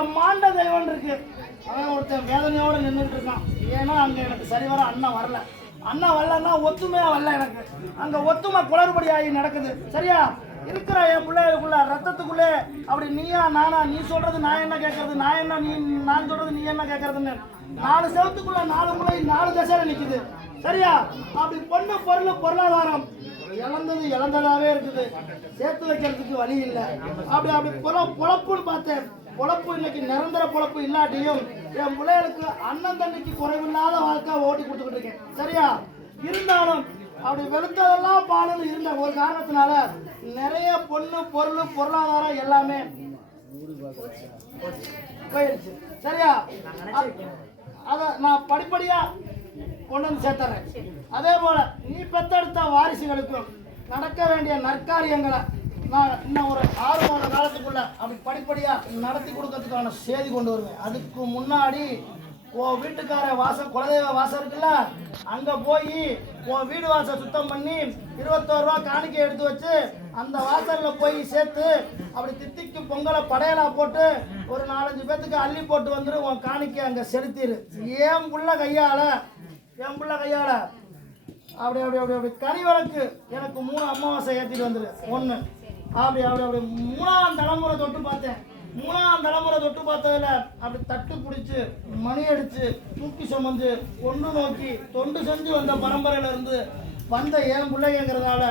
மாண்ட தெய்வம் இருக்கு. அவன் ஒருத்தன் வேதனையோட நின்றுட்டு இருக்கான். ஏன்னா அங்க எனக்கு சரிவர அண்ணன் வரல. அண்ணன் வரலன்னா ஒத்துமையா வரல எனக்கு. அங்க ஒத்துமை குளறுபடி ஆகி நடக்குது. சரியா? இருக்கிற என் பிள்ளைகளுக்குள்ள ரத்தத்துக்குள்ளே அப்படி நீயா நானா நீ சொல்றது நான் என்ன கேட்கறது நான் என்ன நீ நான் சொல்றது நீ என்ன கேட்கறதுன்னு நாலு செவத்துக்குள்ள நாலு முறை நாலு தசையில நிக்குது. சரியா? அப்படி பொண்ணு பொருள் பொருளாதாரம். இழந்தது இழந்ததாவே இருக்குது. சேர்த்து வைக்கிறதுக்கு வழி இல்லை. அப்படி அப்படி புல பொழப்புன்னு பார்த்தேன். பொழப்பு இன்னைக்கு நிரந்தர பொழப்பு இல்லாட்டியும் என் பிள்ளைகளுக்கு அண்ணன் தண்ணிக்கு குறைவில்லாத வாழ்க்கை ஓட்டி கொடுத்துக்கிட்டு இருக்கேன். சரியா? இருந்தாலும் அப்படி வெளுத்ததெல்லாம் பாடல் இருந்த ஒரு காரணத்தினால நிறைய பொண்ணு பொருள் பொருளாதாரம் எல்லாமே போயிருச்சு சரியா? அத நான் படிப்படியா கொண்டு வந்து சேர்த்துறேன். அதே போல நீ பெத்தெடுத்த வாரிசுகளுக்கும் நடக்க வேண்டிய நற்காரியங்களை நான் இன்னும் ஒரு ஆறு மாத காலத்துக்குள்ள அப்படி படிப்படியா நடத்தி கொடுக்கறதுக்கான செய்தி கொண்டு வருவேன். அதுக்கு முன்னாடி உன் வீட்டுக்கார வாசல் குலதெய்வ வாசல் இருக்குல்ல அங்க போய் உன் வீடு வாசல் சுத்தம் பண்ணி இருபத்தோரு ரூபா காணிக்கை எடுத்து வச்சு அந்த வாசல்ல போய் சேர்த்து அப்படி தித்திக்கு பொங்கலை படையலா போட்டு ஒரு நாலஞ்சு பேத்துக்கு அள்ளி போட்டு வந்துரு உன் காணிக்கை அங்க செலுத்திடு ஏன் புள்ள கையால என் புள்ள கையால. அப்படி அப்படி அப்படி அப்படி கனி விளக்கு எனக்கு மூணு அமாவாசை ஏற்றிட்டு வந்துரு. ஒன்று அப்படி அப்படி அப்படி. மூணாம் தலைமுறை தொட்டு பார்த்தேன். மூணாம் தலைமுறை தொட்டு பார்த்ததுல அப்படி தட்டு பிடிச்சி மணி அடிச்சு தூக்கி சுமந்து ஒன்று நோக்கி தொண்டு செஞ்சு வந்த பரம்பரையில இருந்து வந்த ஏன் பிள்ளைங்கிறதால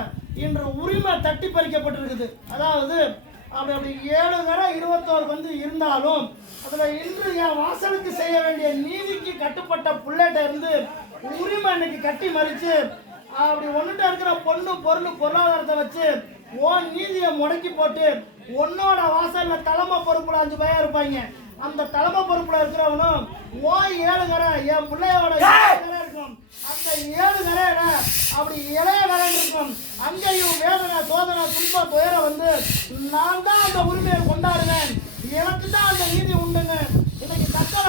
இன்று உரிமை தட்டி பறிக்கப்பட்டிருக்குது. அதாவது அப்படி அப்படி ஏழு தர இருபத்தோரு வந்து இருந்தாலும் அதில் இன்று என் வாசலுக்கு செய்ய வேண்டிய நீதிக்கு கட்டுப்பட்ட பிள்ளைகிட்ட இருந்து உரிமை இன்னைக்கு கட்டி மறித்து அப்படி ஒன்றுட்ட இருக்கிற பொண்ணு பொருள் பொருளாதாரத்தை வச்சு உன் நீதியை முடக்கி போட்டு உன்னோட வாசல்ல தலைமை பொறுப்புல அஞ்சு பையன் இருப்பாங்க. அந்த தலைமை பொறுப்புல இருக்கிறவனும் ஓ ஏழு கரை என் பிள்ளையோட இருக்கும். அந்த ஏழு கரையில அப்படி இளைய கரை இருக்கும். அங்கேயும் வேதனை சோதனை துன்ப துயர வந்து நான் தான் அந்த உரிமையை கொண்டாடுவேன். எனக்கு தான் அந்த நீதி உண்டுங்க.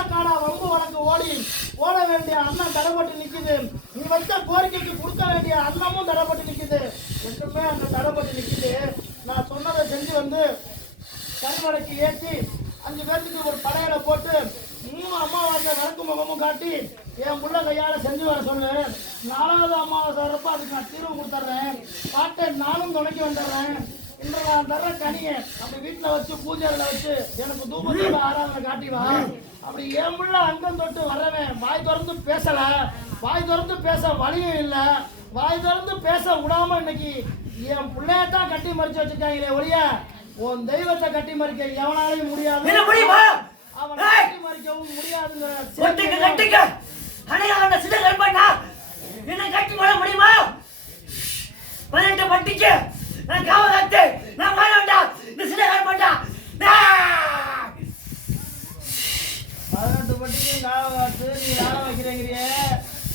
காடா வம்பு வழக்கு ஓடி ஓட வேண்டிய அண்ணன் தடைப்பட்டு நிற்குது நீ வச்ச கோரிக்கைக்கு கொடுக்க வேண்டிய அண்ணமும் தடைப்பட்டு நிற்குது எட்டுமே அந்த தடைப்பட்டு நிற்குது நான் சொன்னதை செஞ்சு வந்து கருவடைக்கு ஏற்றி அஞ்சு பேர்த்துக்கு ஒரு படையில போட்டு மூணு அமாவாசை விளக்கு முகமும் காட்டி என் புள்ள கையால் செஞ்சு வர சொல்லு. நாலாவது அமாவாசை வரப்ப அதுக்கு நான் தீர்வு கொடுத்துட்றேன் பாட்டை நானும் துணைக்கி வந்துடுறேன். இன்று நான் தர்ற கனியை அப்படி வீட்டில் வச்சு பூஜையில் வச்சு எனக்கு தூபத்தோட ஆராதனை காட்டி வா. அப்படி என் புள்ள அங்கம் தொட்டு வர்றவன் வாய் திறந்து பேசல வாய் திறந்து பேச வழியும் இல்லை வாய் திறந்து பேச விடாம இன்னைக்கு என் பிள்ளையத்தான் கட்டி மறிச்சு வச்சிருக்காங்களே ஒழிய உன் தெய்வத்தை கட்டி மறிக்க எவனாலையும் முடியாது? அவன்! கட்டி மறிக்கவும் முடியாதுங்கிற அடையாள சில கருப்பாண்டா என்ன கட்டி போட முடியுமா? பதினெட்டு பட்டிக்கு நான் காவலாத்து நான் மாறவேண்டா இந்த சில கருப்பாண்டா காவ காத்து நீ யார வைக்கிறேங்கிறியே.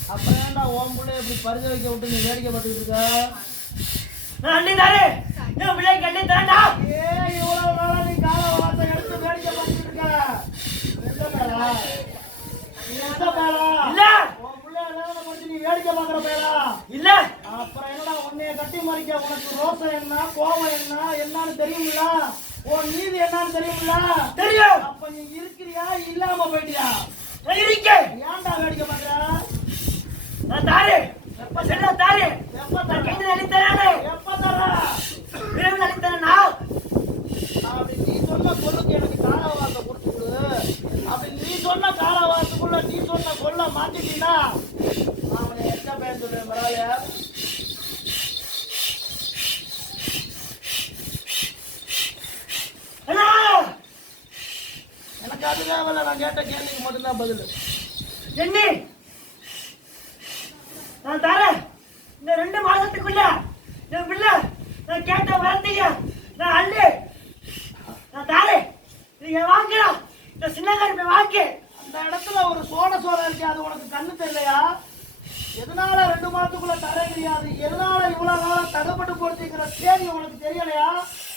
அப்புறம் ஏன்டா உன் பிள்ளை இப்படி பரிசு வைக்க விட்டு நீ வேடிக்கை பார்த்துட்டு இருக்க? நான் அள்ளி தாரு என் பிள்ளை கட்டி தரேன்டா ஏ இவ்வளவு நாளா நீ கால வார்த்தை எடுத்து வேடிக்கை பார்த்துட்டு இருக்க. பேரா நீ எந்த பேரா இல்ல. உன் பிள்ளை வேதனை முடிச்சு நீ வேடிக்கை பார்க்குற பேரா இல்ல. அப்புறம் என்னடா உன்னைய கட்டி மறிக்க? உனக்கு ரோசம் என்ன கோபம் என்ன என்னன்னு தெரியுமில்ல? உன் நீதி என்னன்னு தெரியுமில்ல? தெரியும். அப்ப நீ இருக்கிறியா? இல்லாம போயிட்டியா? நான் இருக்கேன். ஏன்டா வேடிக்கை பார்க்கற? நான் தாரு. எப்ப செல்ல தாரு எப்ப தர கைது எப்ப தர விரைவில் தரேனா அப்படி நீ சொன்ன சொல்லுக்கு எனக்கு காலவாசம் கொடுத்து கொடு அப்படி நீ சொன்ன காலவாசத்துக்குள்ள நீ சொன்ன சொல்ல மாத்திட்டீங்கன்னா அவனை எந்த பேர் சொல்லுவேன் பரவாயில்லையா அண்ணா எனக்கு அது தேவையில்ல நான் கேட்ட கேள்விக்கு மட்டும்தான் பதில். என்ன நான் தரேன். இந்த ரெண்டு மாதத்துக்குள்ள என் பிள்ளை நான் கேட்ட வார்த்தைய நான் அள்ளு. நான் தரேன். நீங்க வாங்கடா இந்த சின்ன கருப்பை வாங்கி அந்த இடத்துல ஒரு சோட சோட இருக்கு அது உனக்கு கண்ணு தெரியலையா? எதனால ரெண்டு மாதத்துக்குள்ள தர கிடையாது எதனால இவ்வளவு நாளா தடைப்பட்டு போடுச்சுங்கிற தேதி உனக்கு தெரியலையா?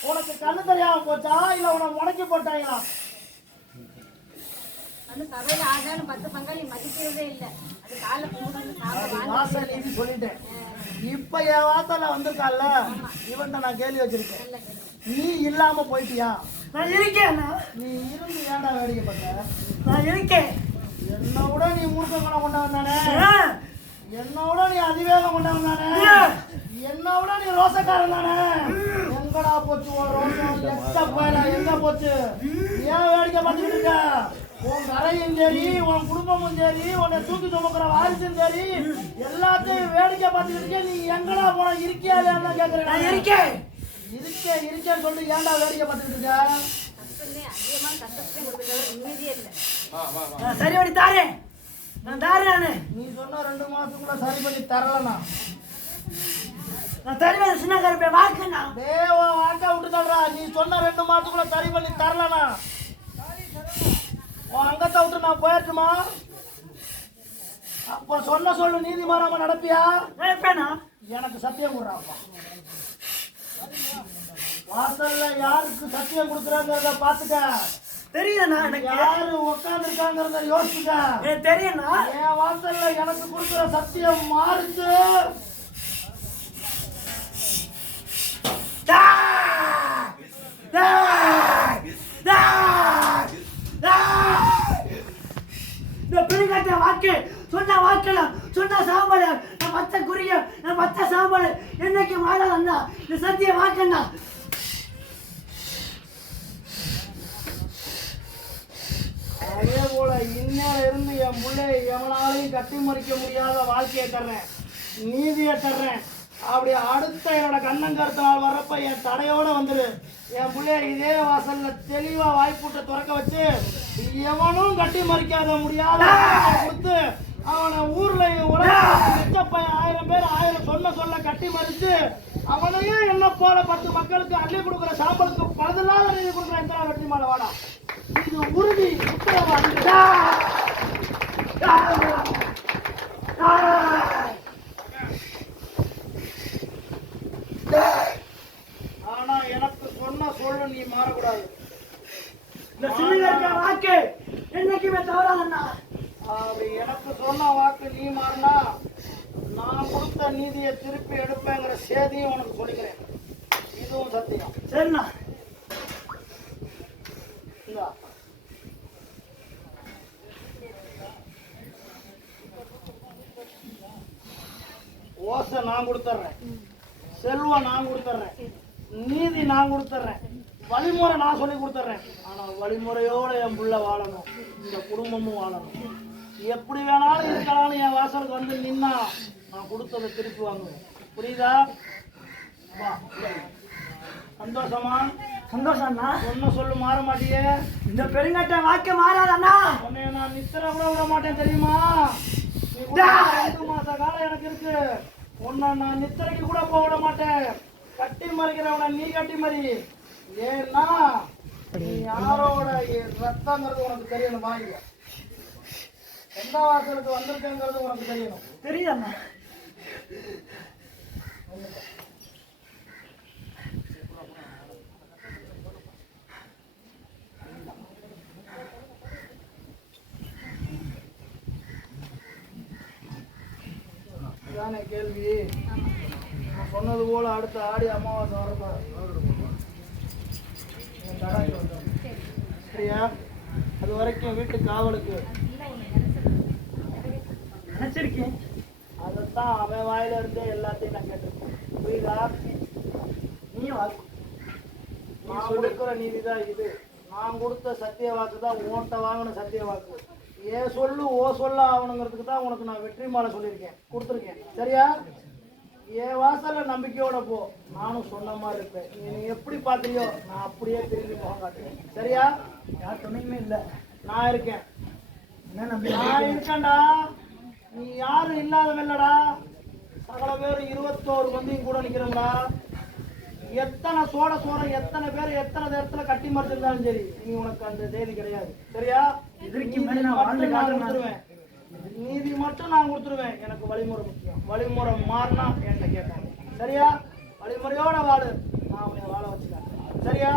உனக்கு கண்ணு தெரியாம போச்சா? இல்ல உனக்கு முடக்கி போட்டாங்களா? வந்து சபையில ஆகான்னு பத்து பங்காளி மதிக்கிறதே இல்ல. அது கால கும்பிட்டு சொல்லிட்டேன். இப்ப என் வாசல்ல வந்திருக்கால இவன்ட்ட நான் கேள்வி வச்சிருக்கேன். நீ இல்லாம போயிட்டியா? நான் இருக்கேன் நீ இருந்து ஏன்டா வேடிக்கை பார்த்த நான் இருக்கேன். என்னை விட நீ மூர்க்கங்களை கொண்டவன் தானே ஆ, என்னை விட நீ அதிவேகம் கொண்டவன் தானே என்னை விட நீ ரோசக்காரன் தானே? எங்கடா போச்சு ரோசம். எங்க போச்சு? ஏன் வேடிக்கை பார்த்துக்கிட்டு இருக்க? உன் கரையும் சரி உன் குடும்பமும் சரி உன்னை தூக்கி சுமக்கிற வாரிசும் சரி எல்லாத்தையும் வேடிக்கை பார்த்துக்கிட்டு இருக்க நீ எங்கடா போன இருக்கியா இல்லையான்னு நான் கேட்கிறேன் இருக்கேன். இருக்கே இருக்கேன்னு சொல்லி ஏன்டா வேடிக்கை பார்த்துக்கிட்டு இருக்க? நான் சரி பண்ணி தாரேன். நான் தாரேன் நானு. நீ சொன்ன ரெண்டு மாசத்துக்குள்ள சரி பண்ணி தரலனா நான் தருவேன் சின்ன கருப்பை வாக்குண்ணா தேவ வாக்க விட்டு தள்ளுறா நீ சொன்ன ரெண்டு மாசத்துக்குள்ள சரி பண்ணி தரலனா விட்டு நான் போயிட்டுமா அப்ப சொன்ன சொல்லு நீதி மாறாம நடப்பியா எனக்கு சத்தியம் கொடுறாப்பா வாசல்ல யாருக்கு சத்தியம் கொடுக்குறாங்கிறத பாத்துக்க தெரியுதுண்ணா எனக்கு. யாரு உட்காந்துருக்காங்கிறத யோசிச்சுக்க. எனக்கு தெரியும்ண்ணா. என் வாசல்ல எனக்கு கொடுக்குற சத்தியம் மாறுச்சு. டேய்! டேய்! டேய்! இந்த வாக்கு சொன்ன வாக்கில் சொன்ன சாம்பல் நான் மற்ற குறிய நான் மற்ற சாம்பல் என்னைக்கு மாறாது அண்ணா இந்த சத்திய வாக்குண்ணா. அதே போல இன்னையில இருந்து என் பிள்ளைய எவனாலையும் கட்டி மறிக்க முடியாத வாழ்க்கையை தர்றேன். நீதியை தர்றேன். அப்படி அடுத்த என்னோட கண்ணங்கருத்த நாள் வர்றப்ப என் தடையோட வந்துரு. என் பிள்ளைய இதே வாசல்ல தெளிவா வாய்ப்புட்ட திறக்க வச்சு எவனும் கட்டி மறிக்காத முடியாத கொடுத்து அவனை ஊர்ல உலக ஆயிரம் பேர் ஆயிரம் சொன்ன சொல்ல கட்டி மறிச்சு அவனையும் என்ன போல பத்து மக்களுக்கு அள்ளி கொடுக்குற சாம்பலுக்கு பதிலாக நீதி கொடுக்குற எத்தனை வெற்றி மாலை வாடா இது உறுதி உத்தரவாதம் ஆனா எனக்கு சொன்ன சொல்லு நீ மாறக்கூடாது இந்த சின்ன இருக்கிற வாக்கு என்னைக்குமே தவறாதண்ணா அப்படி எனக்கு சொன்ன வாக்கு நீ மாறினா நான் கொடுத்த நீதியை திருப்பி எடுப்பேங்கிற சேதியும் உனக்கு சொல்லிக்கிறேன். இதுவும் சத்தியம். சரிண்ணா. இந்தா. ஓசை நான் கொடுத்துட்றேன் செல்வம் நான் கொடுத்துட்றேன் நீதி நான் கொடுத்துட்றேன் வழிமுறை நான் சொல்லி கொடுத்துட்றேன் ஆனா வழிமுறையோட என் புள்ள வாழணும். இந்த குடும்பமும் வாழணும். எப்படி வேணாலும் இருக்கலாம்னு என் வாசலுக்கு வந்து நின்னா நான் கொடுத்ததை திருப்பி வாங்குவேன். புரியுதா? சந்தோஷமா? சந்தோஷம்ண்ணா ஒன்னும் சொல்லு மாற மாட்டியே. இந்த பெருங்காட்ட வாக்கு மாறாதண்ணா உன்னை நான் நித்திர கூட விட மாட்டேன் தெரியுமா? ரெண்டு மாச காலம் எனக்கு இருக்கு. உன்னை நான் நித்திரைக்கு கூட போக விட மாட்டேன். கட்டி மறிக்கிறவனை நீ கட்டி மறி. ஏன்னா நீ யாரோட ரத்தங்கிறது உனக்கு தெரியணும் வாங்க எந்த வாசலுக்கு வந்திருக்கங்கிறது உனக்கு தெரியணும். தெரியுதண்ணா இதானே கேள்வி? நான் சொன்னது போல அடுத்த ஆடி அமாவாசை வரப்ப. சரியா? அது வரைக்கும் வீட்டு காவலுக்கு நினைச்சிருக்கேன். அதைத்தான் அவன் வாயில இருந்தே எல்லாத்தையும் நான் கேட்டிருக்கேன். புரியுதா? நீ நான் கொடுக்குற நீதி தான் இது. நான் கொடுத்த சத்திய வாக்கு தான் உன்கிட்ட வாங்கின சத்திய வாக்கு ஏ சொல்லு ஓ சொல்ல ஆகணுங்கிறதுக்கு தான் உனக்கு நான் வெற்றி மாலை சொல்லியிருக்கேன் கொடுத்துருக்கேன். சரியா? என் வாசல்ல நம்பிக்கையோட போ. நானும் சொன்ன மாதிரி இருப்பேன். நீ எப்படி பார்க்கறியோ நான் அப்படியே திரும்பி முகம் காட்டுவேன். சரியா? யார் துணையுமே இல்லை. நான் இருக்கேன். என்ன நம்பி நான் இருக்கேன்டா. நீ யாரும் இல்லாதவன் இல்லடா சகல பேர் இருபத்தோரு மந்தியும் கூட நிக்கிறோம்டா எத்தனை சோட சோட எத்தனை பேர் எத்தனை இடத்துல கட்டி மறைச்சிருந்தாலும் சரி நீ உனக்கு அந்த செய்தி கிடையாது. சரியா. கொடுத்துருவேன். நீதி மட்டும் நான் கொடுத்துருவேன். எனக்கு வழிமுறை முக்கியம். வழிமுறை மாறினா என்கிட்ட கேட்காங்க சரியா? வழிமுறையோட வாழு. நான் உன்னை வாழ வச்சுக்கிறேன். சரியா?